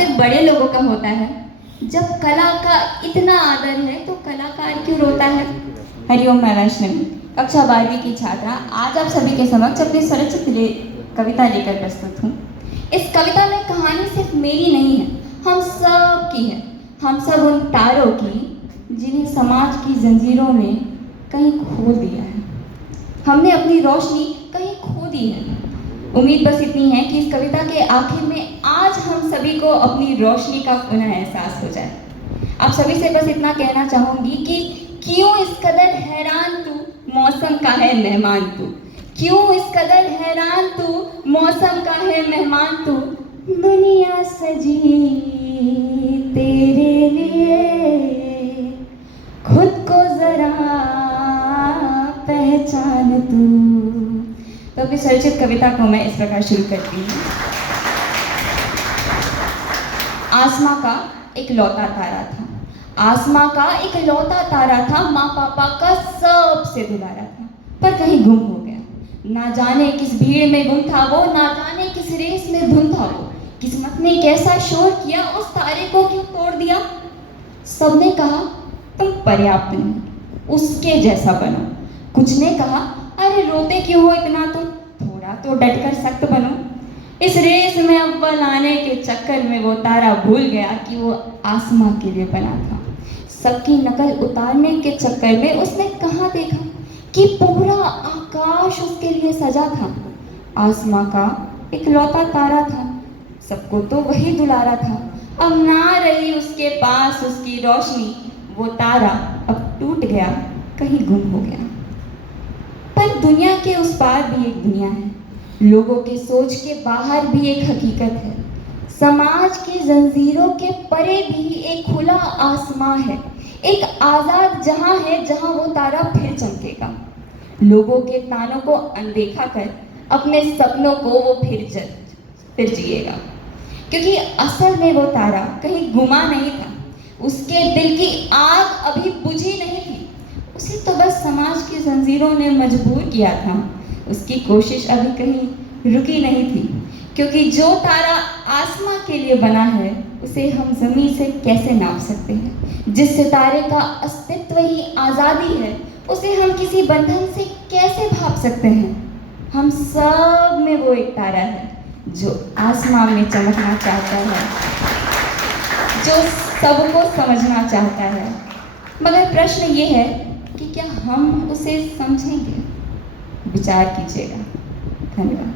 सिर्फ बड़े लोगों का होता है। जब कला का इतना आदर है तो कलाकार क्यों रोता है। हरिओम, मैं वैष्णवी, कक्षा 12वीं की छात्रा, आज आप सभी के समक्ष अपनी स्वरचित कविता लेकर प्रस्तुत हूँ। इस कविता में कहानी सिर्फ मेरी नहीं है, हम सब की है। हम सब उन तारों की जिन्हें समाज की जंजीरों ने कहीं खो दिया है। हमने अपनी रोशनी कहीं खो दी है। उम्मीद बस इतनी है कि इस कविता के आखिर में आज हम सभी को अपनी रोशनी का पुनः एहसास हो जाए। आप सभी से बस इतना कहना चाहूंगी कि क्यों इस कदर हैरान तू, मौसम का है मेहमान तू। क्यों इस कदर हैरान तू, मौसम का है मेहमान तू। दुनिया सजी तेरे लिए, खुद को जरा पहचान तू। तो अपनी स्वरचित कविता को मैं इस प्रकार शुरू करती हूँ। आसमां का एक लौता तारा था। आसमां का एक लौता तारा था, माँ पापा का सबसे दुलारा था, पर कहीं गुम हो गया। ना जाने किस भीड़ में गुम था वो, ना जाने किस रेस में धुन था वो। किस्मत ने कैसा शोर किया, उस तारे को क्यों तोड़ दिया। सबने कहा तुम पर्याप्त नहीं, उसके जैसा बनो। कुछ ने कहा अरे रोते क्यों हो इतना तुम, थोड़ा तो डटकर सख्त बनो। इस रेस में अव्वल आने के चक्कर में वो तारा भूल गया कि वो आसमां के लिए बना था। सबकी नकल उतारने के चक्कर में उसने कहाँ देखा कि पूरा आकाश उसके लिए सजा था। आसमां का एक लौता तारा था, सबको तो वही दुलारा था। अब ना रही उसके पास उसकी रोशनी, वो तारा अब टूट गया, कहीं गुम हो गया। पर दुनिया के उस पार भी एक दुनिया है, लोगों के सोच के बाहर भी एक हकीकत है। समाज की जंजीरों के परे भी एक खुला आसमां है, एक आज़ाद जहां है जहां वो तारा फिर चमकेगा। लोगों के तानों को अनदेखा कर अपने सपनों को वो फिर जिएगा। क्योंकि असल में वो तारा कहीं गुमा नहीं था, उसके दिल की आग अभी बुझी नहीं थी। उसे तो बस समाज की जंजीरों ने मजबूर किया था। उसकी कोशिश अभी कहीं रुकी नहीं थी। क्योंकि जो तारा आसमां के लिए बना है, उसे हम ज़मीन से कैसे नाप सकते हैं। जिस सितारे का अस्तित्व ही आज़ादी है, उसे हम किसी बंधन से कैसे भाप सकते हैं। हम सब में वो एक तारा है जो आसमां में चमकना चाहता है, जो सबको समझना चाहता है। मगर प्रश्न ये है कि क्या हम उसे समझेंगे। विचार कीजिएगा। धन्यवाद।